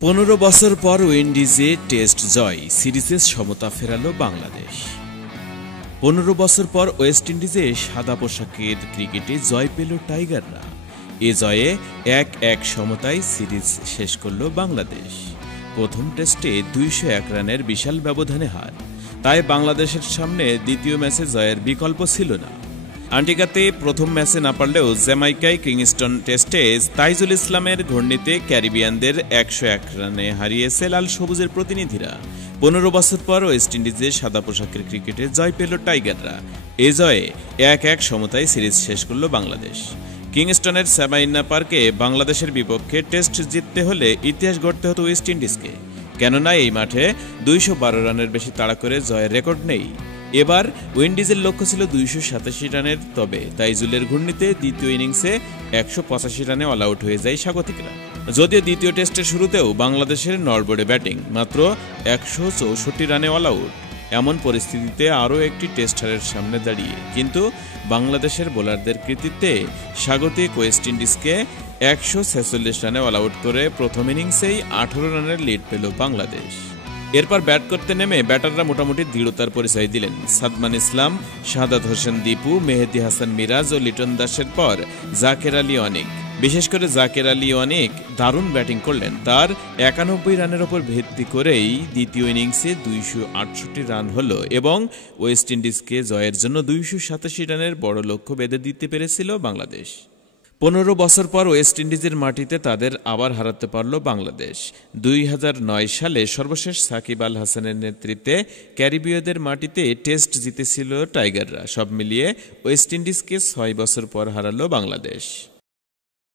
15 বছর পর উইন্ডিজে টেস্ট জয়, সিরিজে সমতা ফেরালো বাংলাদেশ। 15 বছর পর ওয়েস্ট ইন্ডিজে সাদা পোশাকের ক্রিকেটে জয় পেল টাইগাররা। এ জয়ে 1-1 সমতায় সিরিজ শেষ করল বাংলাদেশ। প্রথম টেস্টে 201 রানের বিশাল ব্যবধানে হার, তাই বাংলাদেশের সামনে দ্বিতীয় ম্যাচে জয়ের বিকল্প ছিল না। আন্টিগাতে প্রথম ম্যাচে না পারলেও জ্যামাইকায় কিংস্টন টেস্টে তাইজুল ইসলামের ঘূর্ণিতে ক্যারিবিয়ানদের 101 রানে হারিয়েছে লাল সবুজের প্রতিনিধিরা। 15 বছর পর ওয়েস্ট ইন্ডিজের সাদা পোশাকের ক্রিকেটে জয় পেল টাইগাররা। এ জয়ে 1-1 সমতায় সিরিজ শেষ করল বাংলাদেশ। কিংস্টনের সাবাইনা পার্কে বাংলাদেশের বিপক্ষে টেস্ট জিততে হলে ইতিহাস গড়তে হতো ওয়েস্ট ইন্ডিজকে, কেননা এই মাঠে 212 রানের বেশি তাড়া করে জয়ের রেকর্ড নেই। এবার উইন্ডিজের লক্ষ্য ছিল 287 রানের, তবে তাইজুলের ঘূর্ণিতে দ্বিতীয় ইনিংসে 185 রানে অল আউট হয়ে যায় স্বাগতিকরা। যদিও দ্বিতীয় টেস্টের শুরুতেও বাংলাদেশের নড়বড়ে ব্যাটিং, মাত্র 164 রানে অল আউট। এমন পরিস্থিতিতে আরও একটি টেস্ট হারের সামনে দাঁড়িয়ে কিন্তু বাংলাদেশের বোলারদের কৃতিত্বে স্বাগতিক ওয়েস্ট ইন্ডিজকে 146 রানে অল আউট করে প্রথম ইনিংসেই 18 রানের লিড পেল বাংলাদেশ। এরপর ব্যাট করতে নেমে ব্যাটাররা মোটামুটি দৃঢ়তার পরিচয় দিলেন। সাদমান ইসলাম, শাহাদাত হোসেন দীপু, মেহেদী হাসান মিরাজ ও লিটন দাসের পর জাকের আলী অনেক। বিশেষ করে জাকের আলী অনেক দারুণ ব্যাটিং করলেন। তার 91 রানের ওপর ভিত্তি করেই দ্বিতীয় ইনিংসে 268 রান হলো এবং ওয়েস্ট ইন্ডিজকে জয়ের জন্য 287 রানের বড় লক্ষ্য বেঁধে দিতে পেরেছিল বাংলাদেশ। 15 বছর পর ওয়েস্ট ইন্ডিজের মাটিতে তাদের আবার হারাতে পারল বাংলাদেশ। 2009 সালে সর্বশেষ সাকিব আল হাসানের নেতৃত্বে ক্যারিবীয়দের মাটিতে টেস্ট জিতেছিল টাইগাররা। সব মিলিয়ে ওয়েস্ট ইন্ডিজকে 6 বছর পর হারালো বাংলাদেশ।